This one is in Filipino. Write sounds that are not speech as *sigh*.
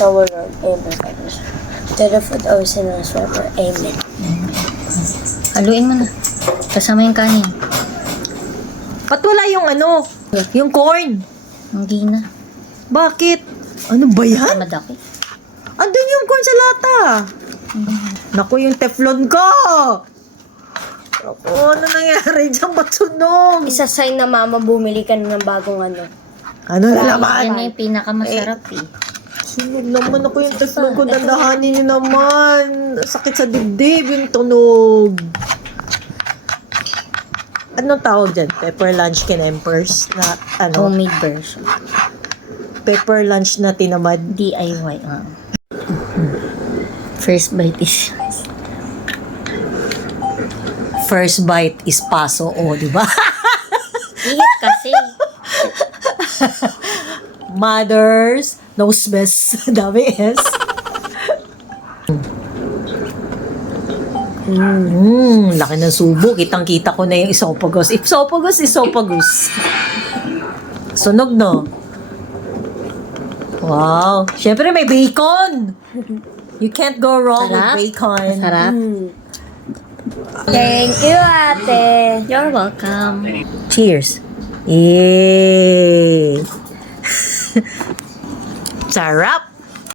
Lord, Amen. To the food of sinners forever, Amen. Haluin mo na. Kasama yung kanin. Ba't wala yung ano? Yung corn? Hindi na. Bakit? Ano ba yan? Madaki. Andun yung corn sa lata. Naku, yung teflon ko! Naku, ano nangyari dyan? Ba't sunog? Isa sign na mama bumili ka na ng bagong ano. Ano na Yan naman? na yung pinakamasarap eh. Sunog naman ako yung teflon ko. Dandahanin niyo naman. Sakit sa dibdib yung tunog. Anong tawag dyan? Pepper lunch kinempers na ano? Homemade version. Pepper lunch na tinamad. DIY. ah. First bite is First bite is paso, o, di ba? Ihit kasi. *laughs* Mothers, nose best, *laughs* dami S. Mm, laki ng subo. Kitang-kita ko na yung esophagus. Esophagus, esophagus. Sunog, no? Wow. Siyempre, may bacon. You can't go wrong Sarap. with bacon. Sarap. Thank you, ate. You're welcome. Cheers. Yay! *laughs* Sarap!